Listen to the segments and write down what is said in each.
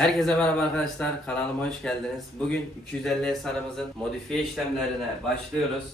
Herkese merhaba arkadaşlar. Kanalıma hoş geldiniz. Bugün 250 sarımızın modifiye işlemlerine başlıyoruz.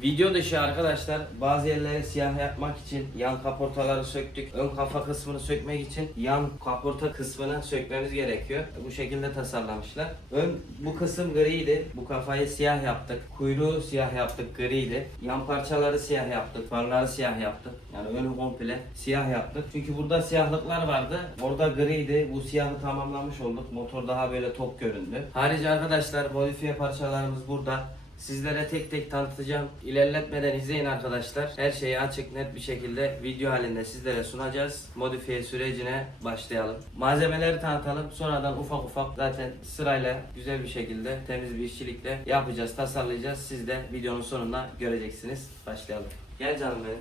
Video dışı arkadaşlar bazı yerleri siyah yapmak için yan kaportaları söktük. Ön kafa kısmını sökmek için yan kaporta kısmını sökmemiz gerekiyor. Bu şekilde tasarlamışlar. Ön bu kısım griydi. Bu kafayı siyah yaptık. Kuyruğu siyah yaptık griydi. Yan parçaları siyah yaptık. Farları siyah yaptık. Yani önü komple siyah yaptık. Çünkü burada siyahlıklar vardı. Orada griydi. Bu siyahı tamamlamış olduk. Motor daha böyle tok göründü. Harici arkadaşlar modifiye parçalarımız burada. Sizlere tek tek tanıtacağım. İlerletmeden izleyin arkadaşlar. Her şeyi açık net bir şekilde video halinde sizlere sunacağız. Modifiye sürecine başlayalım. Malzemeleri tanıtalım. Sonradan ufak ufak zaten sırayla güzel bir şekilde temiz bir işçilikle yapacağız, tasarlayacağız. Siz de videonun sonunda göreceksiniz. Başlayalım. Gel canım benim.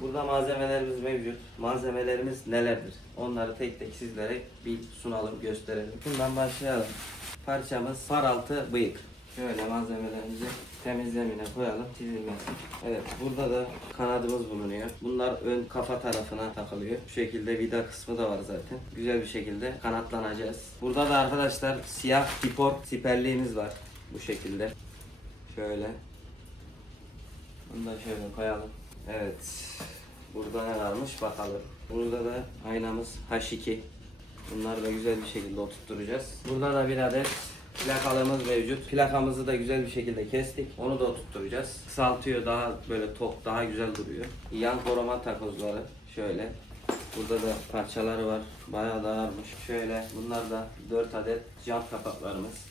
Burada malzemelerimiz mevcut. Malzemelerimiz nelerdir? Onları tek tek sizlere bir sunalım, gösterelim. Bundan başlayalım. Parçamız paraltı bıyık. Şöyle malzemelerimizi temizlemine koyalım, çizilmesin. Evet, burada da kanadımız bulunuyor. Bunlar ön kafa tarafına takılıyor. Bu şekilde vida kısmı da var zaten. Güzel bir şekilde kanatlanacağız. Burada da arkadaşlar siyah tipor siperliğimiz var. Bu şekilde. Şöyle. Bunu da şöyle koyalım. Evet. Burada ne varmış bakalım. Burada da aynamız H2. Bunları da güzel bir şekilde oturtturacağız. Burada da bir adet plakalığımız mevcut. Plakamızı da güzel bir şekilde kestik. Onu da oturtturacağız. Kısaltıyor daha böyle tok daha güzel duruyor. Yan koruma takozları şöyle. Burada da parçaları var. Bayağı da ağırmış. Şöyle bunlar da 4 adet jant kapaklarımız.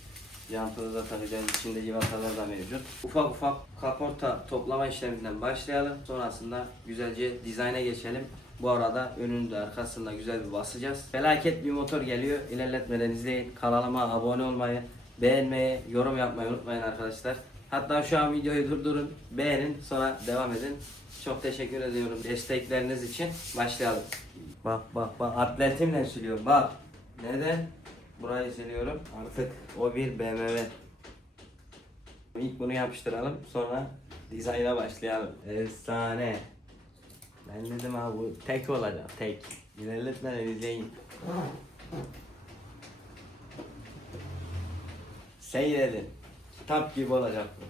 Jantını da takacağız. İçinde civatalar da mevcut. Ufak ufak kaporta toplama işleminden başlayalım. Sonrasında güzelce dizayna geçelim. Bu arada önünde arkasında güzel bir basacağız. Felaket bir motor geliyor. İlerletmeden izleyin. Kanalıma abone olmayı, beğenmeyi, yorum yapmayı unutmayın arkadaşlar. Hatta şu an videoyu durdurun, beğenin, sonra devam edin. Çok teşekkür ediyorum destekleriniz için. Başlayalım. Bak bak bak atletimle siliyorum bak. Neden? Burayı siliyorum. Artık o bir BMW. İlk bunu yapıştıralım sonra dizayna başlayalım. Efsane. Ben dedim abi bu tek olacak tek. İlerletmeden izleyin. Seyredin. Kitap gibi olacak bu.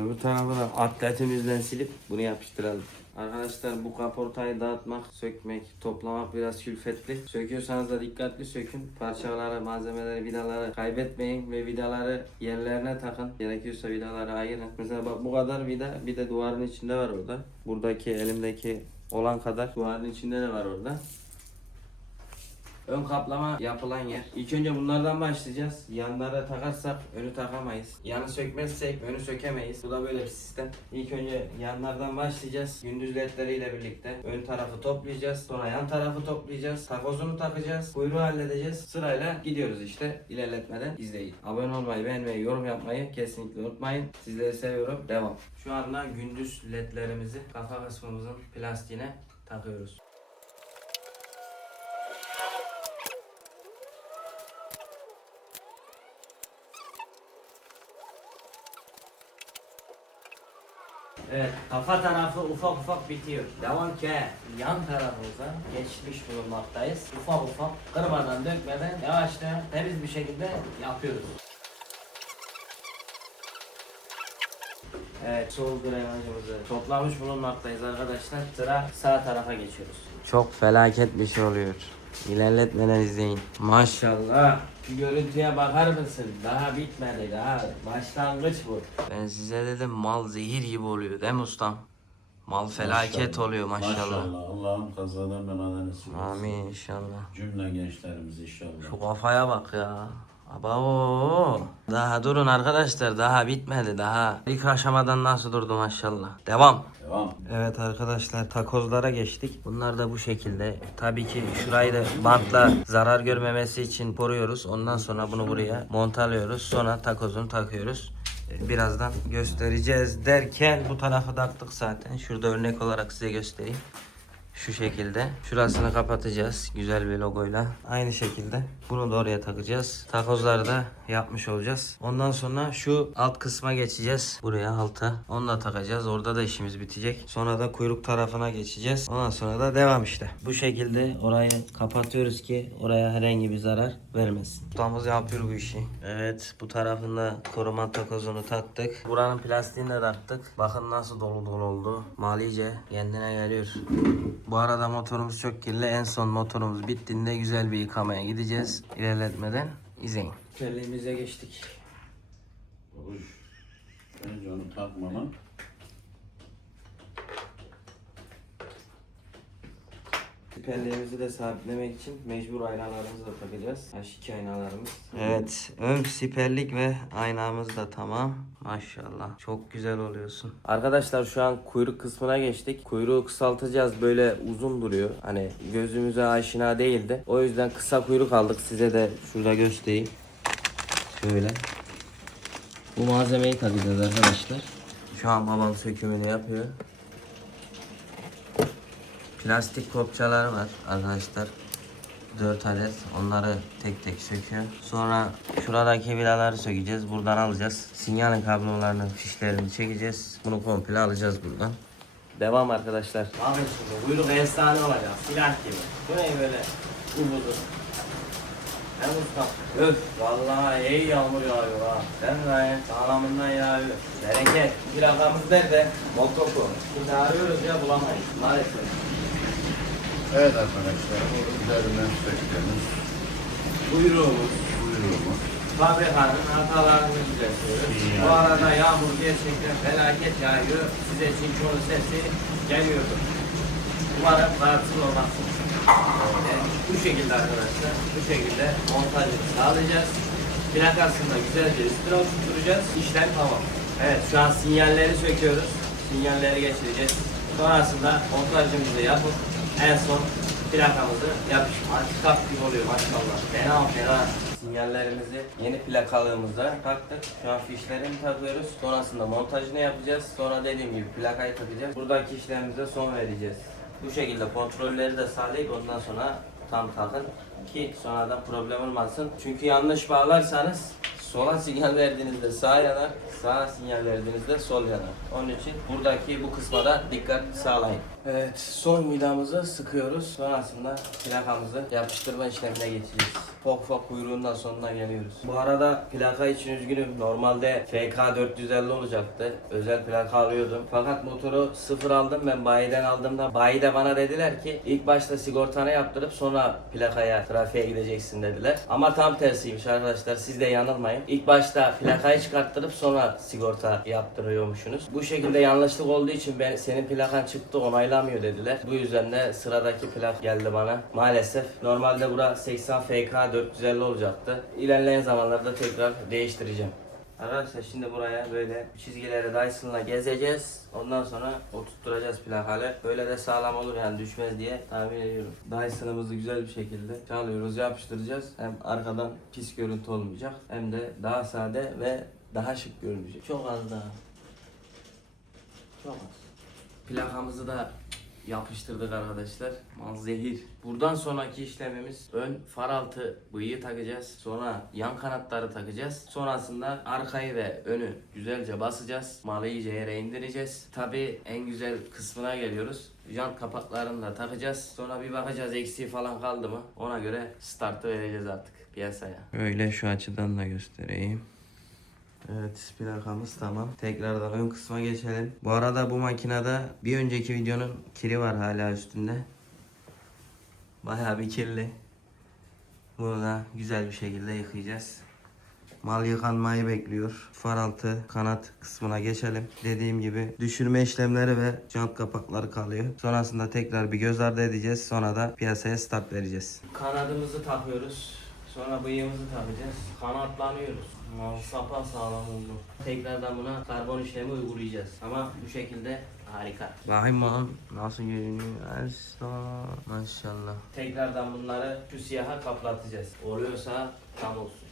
Öbür tarafı da atletimizden silip bunu yapıştıralım. Arkadaşlar bu kaportayı dağıtmak, sökmek, toplamak biraz külfetli. Söküyorsanız da dikkatli sökün. Parçaları, malzemeleri, vidaları kaybetmeyin ve vidaları yerlerine takın. Gerekiyorsa vidaları ayırın. Mesela bak bu kadar vida bir de duvarın içinde var orada. Buradaki elimdeki olan kadar duvarın içinde de var orada. Ön kaplama yapılan yer. İlk önce bunlardan başlayacağız. Yanlara takarsak önü takamayız. Yanı sökmezsek önü sökemeyiz. Bu da böyle bir sistem. İlk önce yanlardan başlayacağız. Gündüz ledleriyle birlikte. Ön tarafı toplayacağız. Sonra yan tarafı toplayacağız. Takozunu takacağız. Kuyruğu halledeceğiz. Sırayla gidiyoruz işte. İlerletmeden izleyin. Abone olmayı, beğenmeyi, yorum yapmayı kesinlikle unutmayın. Sizleri seviyorum. Devam. Şu anda gündüz ledlerimizi kafa kısmımızın plastiğine takıyoruz. Evet, kafa tarafı ufak ufak bitiyor. Devam ki yan tarafımıza geçmiş bulunmaktayız. Ufak ufak kırmadan dökmeden yavaşça temiz bir şekilde yapıyoruz. Evet, sol grenajımızı toplamış bulunmaktayız arkadaşlar. Sıra sağ tarafa geçiyoruz. Çok felaket bir şey oluyor. İlerletmeden izleyin. Maşallah. Görüntüye bakar mısın? Daha bitmedi daha. Başlangıç bu. Ben size dedim mal zehir gibi oluyor değil mi ustam? Mal felaket Maşallah. oluyor maşallah. Maşallah. Allah'ım kazadan beladan nasip etsin. Amin inşallah. Cümle gençlerimiz inşallah. Şu kafaya bak ya. Abo. Daha durun arkadaşlar daha bitmedi daha. İlk aşamadan nasıl durdu maşallah. Devam. Devam. Evet arkadaşlar takozlara geçtik. Bunlar da bu şekilde. Tabii ki şurayı da bantla zarar görmemesi için koruyoruz. Ondan sonra bunu buraya montalıyoruz. Sonra takozunu takıyoruz. Ee, Birazdan göstereceğiz derken bu tarafı taktık zaten. Şurada örnek olarak size göstereyim. Şu şekilde. Şurasını kapatacağız güzel bir logoyla. Aynı şekilde bunu da oraya takacağız. Takozları da yapmış olacağız. Ondan sonra şu alt kısma geçeceğiz. Buraya alta. Onu da takacağız. Orada da işimiz bitecek. Sonra da kuyruk tarafına geçeceğiz. Ondan sonra da devam işte. Bu şekilde orayı kapatıyoruz ki oraya herhangi bir zarar vermesin. Ustamız yapıyor bu işi. Evet bu tarafında koruma takozunu taktık. Buranın plastiğini de taktık. Bakın nasıl dolu dolu oldu. Malice kendine geliyor. Bu arada motorumuz çok kirli. En son motorumuz bittiğinde güzel bir yıkamaya gideceğiz. İlerletmeden izleyin. Kelliğimize geçtik. Babuş. Önce onu takmadan. Siperlerimizi de sabitlemek için mecbur aynalarımızı da takacağız. H2 aynalarımız. Evet. Ön siperlik ve aynamız da tamam. Maşallah. Çok güzel oluyorsun. Arkadaşlar şu an kuyruk kısmına geçtik. Kuyruğu kısaltacağız. Böyle uzun duruyor. Hani gözümüze aşina değildi. O yüzden kısa kuyruk aldık. Size de şurada göstereyim. Şöyle. Bu malzemeyi takacağız arkadaşlar. Şu an babam sökümünü yapıyor. Plastik kopçaları var arkadaşlar. 4 adet. Onları tek tek söküyor. Sonra şuradaki vidaları sökeceğiz. Buradan alacağız. Sinyalin kablolarını, fişlerini çekeceğiz. Bunu komple alacağız buradan. Devam arkadaşlar. Bakın şimdi kuyruk efsane olacak. Silah gibi. Bu ne böyle? Ubudu. Ben ustam. Öf. Vallahi iyi yağmur yağıyor ha. Mi gayet? Sağlamından yağıyor. Bereket. Bir rakamız nerede? Motoku. Şimdi arıyoruz ya bulamayız. Maalesef. Evet arkadaşlar. Üzerinden söktüğümüz Buyruğumuz. buyruğumuz. Fabrikanın hatalarını düzeltiyoruz. İyi. Bu arada yağmur gerçekten felaket yağıyor. Size çünkü onun sesi geliyordu. Umarım rahatsız olmazsınız. Evet, bu şekilde arkadaşlar, bu şekilde montajını sağlayacağız. Plakasını da güzelce üstüne oturtacağız. İşlem tamam. Evet, şu an sinyalleri söküyoruz. Sinyalleri geçireceğiz. Sonrasında montajımızı yapıp en son plakamızı yapıştırmak. Kap gibi oluyor maşallah. Fena fena. Sinyallerimizi yeni plakalığımıza taktık. Şu an fişlerini takıyoruz. Sonrasında montajını yapacağız. Sonra dediğim gibi plakayı takacağız. Buradaki işlemimize son vereceğiz. Bu şekilde kontrolleri de sağlayıp ondan sonra tam takın ki sonradan problem olmasın. Çünkü yanlış bağlarsanız sola sinyal verdiğinizde sağ yanar, sağa sinyal verdiğinizde sol yanar. Onun için buradaki bu kısma da dikkat sağlayın. Evet, son vidamızı sıkıyoruz. Sonrasında plakamızı yapıştırma işlemine geçeceğiz. Fok fok kuyruğundan sonuna geliyoruz. Bu arada plaka için üzgünüm. Normalde FK 450 olacaktı. Özel plaka alıyordum. Fakat motoru sıfır aldım. Ben bayiden aldığımda bayide bana dediler ki ilk başta sigortanı yaptırıp sonra plakaya trafiğe gideceksin dediler. Ama tam tersiymiş arkadaşlar. Siz de yanılmayın. İlk başta plakayı çıkarttırıp sonra sigorta yaptırıyormuşsunuz. Bu şekilde yanlışlık olduğu için ben senin plakan çıktı onaylamıyor dediler. Bu yüzden de sıradaki plak geldi bana. Maalesef normalde bura 80 FK 450 olacaktı. İlerleyen zamanlarda tekrar değiştireceğim. Arkadaşlar şimdi buraya böyle çizgileri Dyson'la gezeceğiz. Ondan sonra oturtturacağız plakalı. Böyle de sağlam olur yani düşmez diye tahmin ediyorum. Dyson'ımızı güzel bir şekilde çalıyoruz, yapıştıracağız. Hem arkadan pis görüntü olmayacak hem de daha sade ve daha şık görünecek. Çok az daha. Çok az. Plakamızı da yapıştırdık arkadaşlar. Mal zehir. Buradan sonraki işlemimiz ön far altı bıyığı takacağız. Sonra yan kanatları takacağız. Sonrasında arkayı ve önü güzelce basacağız. Malı iyice yere indireceğiz. Tabi en güzel kısmına geliyoruz. Jant kapaklarını da takacağız. Sonra bir bakacağız eksiği falan kaldı mı? Ona göre startı vereceğiz artık piyasaya. Öyle şu açıdan da göstereyim. Evet plakamız tamam. Tekrardan ön kısma geçelim. Bu arada bu makinede bir önceki videonun kiri var hala üstünde. Bayağı bir kirli. Bunu da güzel bir şekilde yıkayacağız. Mal yıkanmayı bekliyor. Far altı kanat kısmına geçelim. Dediğim gibi düşürme işlemleri ve jant kapakları kalıyor. Sonrasında tekrar bir göz ardı edeceğiz. Sonra da piyasaya start vereceğiz. Kanadımızı takıyoruz. Sonra bıyığımızı takacağız. Kanatlanıyoruz. Sapa sağlam oldu. Tekrardan buna karbon işlemi uygulayacağız. Ama bu şekilde harika. Bakayım bakalım nasıl görünüyor. Esra. Maşallah. Tekrardan bunları şu siyaha kaplatacağız. Oluyorsa tam olsun.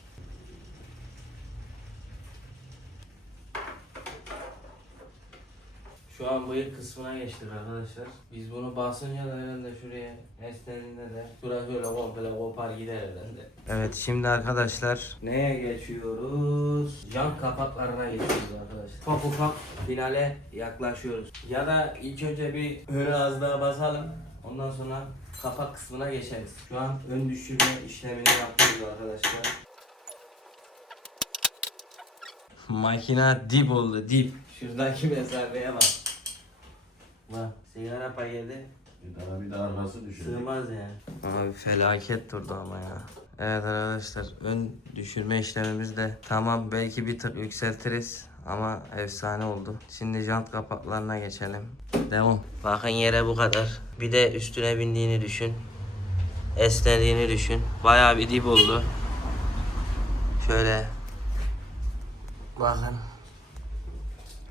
Şu an bıyık kısmına geçtik arkadaşlar. Biz bunu basınca da herhalde şuraya esnediğinde de şurası böyle komple kopar gider herhalde. Evet şimdi arkadaşlar neye geçiyoruz? Jant kapaklarına geçiyoruz arkadaşlar. Ufak ufak finale yaklaşıyoruz. Ya da ilk önce bir öne az daha basalım. Ondan sonra kapak kısmına geçeriz. Şu an ön düşürme işlemini yapıyoruz arkadaşlar. Makina dip oldu dip. Şuradaki mesafeye bak. Bak sigara paketi Bir daha bir de arkası düşecek. sığmaz yani. Abi felaket durdu ama ya. Evet arkadaşlar ön düşürme işlemimiz de tamam belki bir tık yükseltiriz ama efsane oldu. Şimdi jant kapaklarına geçelim. Devam. Bakın yere bu kadar. Bir de üstüne bindiğini düşün. Esnediğini düşün. Bayağı bir dip oldu. Şöyle Bakın.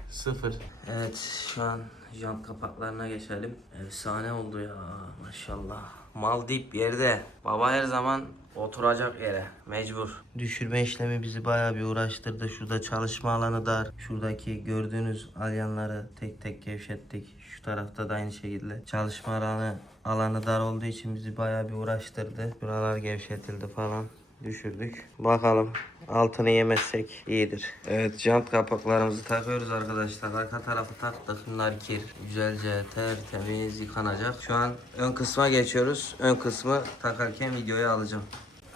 Sıfır. Evet şu an jant kapaklarına geçelim. Efsane oldu ya maşallah. Mal dip yerde. Baba her zaman oturacak yere. Mecbur. Düşürme işlemi bizi bayağı bir uğraştırdı. Şurada çalışma alanı dar. Şuradaki gördüğünüz alyanları tek tek gevşettik. Şu tarafta da aynı şekilde. Çalışma alanı alanı dar olduğu için bizi bayağı bir uğraştırdı. Buralar gevşetildi falan düşürdük. Bakalım altını yemezsek iyidir. Evet jant kapaklarımızı takıyoruz arkadaşlar. Arka tarafı taktık. Bunlar kir. Güzelce tertemiz yıkanacak. Şu an ön kısma geçiyoruz. Ön kısmı takarken videoya alacağım.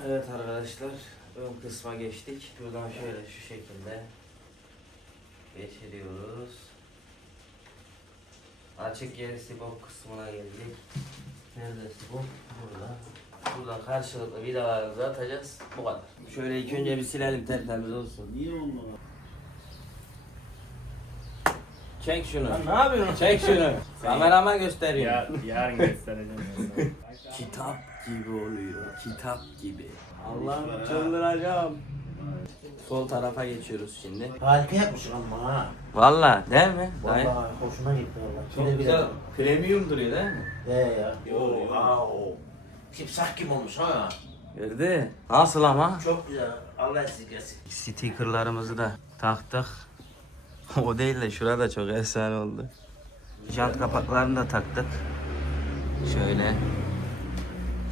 Evet arkadaşlar ön kısma geçtik. Şuradan şöyle şu şekilde geçiriyoruz. Açık yeri sibop kısmına geldik. Nerede sibop? Burada. Buradan karşılıklı vidalarımızı atacağız. Bu kadar. Şöyle ilk önce bir silelim tertemiz olsun. Niye onunla? Çek şunu. ne yapıyorsun? Çek şunu. Kamerama gösteriyor. Ya yarın göstereceğim ben sana. Kitap gibi oluyor. Kitap gibi. Allah'ım çıldıracağım. Sol tarafa geçiyoruz şimdi. Harika yapmışsın ama ha. Valla değil mi? Vallahi hoşuma gitti valla. Çok güzel. Premium duruyor değil mi? He ya. Yo, yo. Wow. Timsah gibi olmuş ha. Gördü. Nasıl ama? Çok güzel. Allah esirgesin. Stickerlarımızı da taktık. o değil de şurada çok efsane oldu. Jant kapaklarını da taktık. Şöyle.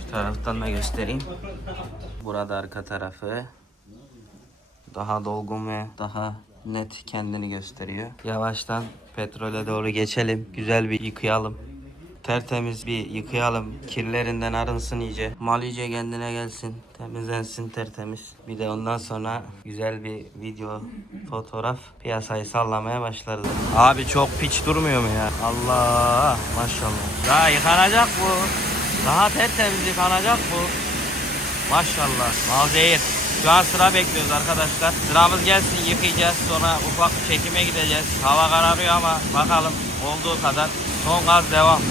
Şu taraftan da göstereyim. Burada arka tarafı. Daha dolgun ve daha net kendini gösteriyor. Yavaştan petrole doğru geçelim. Güzel bir yıkayalım. Tertemiz bir yıkayalım. Kirlerinden arınsın iyice. Mal iyice kendine gelsin. Temizlensin tertemiz. Bir de ondan sonra güzel bir video, fotoğraf piyasayı sallamaya başlarız. Abi çok piç durmuyor mu ya? Allah maşallah. Ya yıkanacak bu. Daha tertemiz yıkanacak bu. Maşallah. Malzehir. Şu an sıra bekliyoruz arkadaşlar. Sıramız gelsin yıkayacağız. Sonra ufak çekime gideceğiz. Hava kararıyor ama bakalım olduğu kadar. Son gaz devam.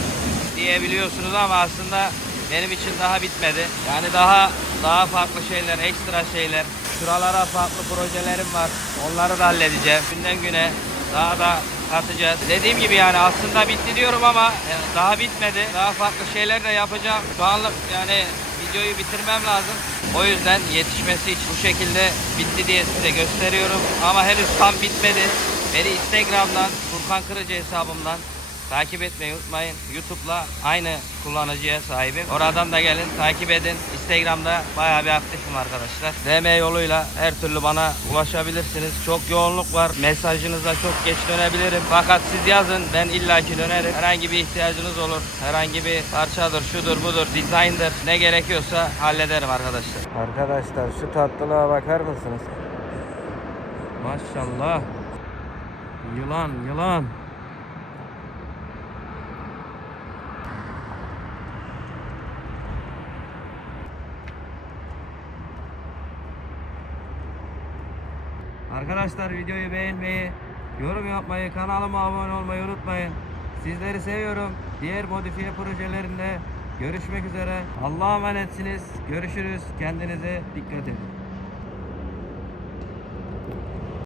Diyebiliyorsunuz ama aslında benim için daha bitmedi. Yani daha daha farklı şeyler, ekstra şeyler. Şuralara farklı projelerim var. Onları da halledeceğim. Günden güne daha da katacağız. Dediğim gibi yani aslında bitti diyorum ama e, daha bitmedi. Daha farklı şeyler de yapacağım. Şu anlık yani videoyu bitirmem lazım. O yüzden yetişmesi için bu şekilde bitti diye size gösteriyorum. Ama henüz tam bitmedi. Beni Instagram'dan, Furkan Kırıcı hesabımdan takip etmeyi unutmayın. YouTube'la aynı kullanıcıya sahibim. Oradan da gelin takip edin. Instagram'da bayağı bir aktifim arkadaşlar. DM yoluyla her türlü bana ulaşabilirsiniz. Çok yoğunluk var. Mesajınıza çok geç dönebilirim. Fakat siz yazın ben illaki dönerim. Herhangi bir ihtiyacınız olur. Herhangi bir parçadır, şudur budur, dizayndır. Ne gerekiyorsa hallederim arkadaşlar. Arkadaşlar şu tatlılığa bakar mısınız? Maşallah. Yılan, yılan. Arkadaşlar videoyu beğenmeyi, yorum yapmayı, kanalıma abone olmayı unutmayın. Sizleri seviyorum. Diğer modifiye projelerinde görüşmek üzere. Allah'a emanetsiniz. Görüşürüz. Kendinize dikkat edin.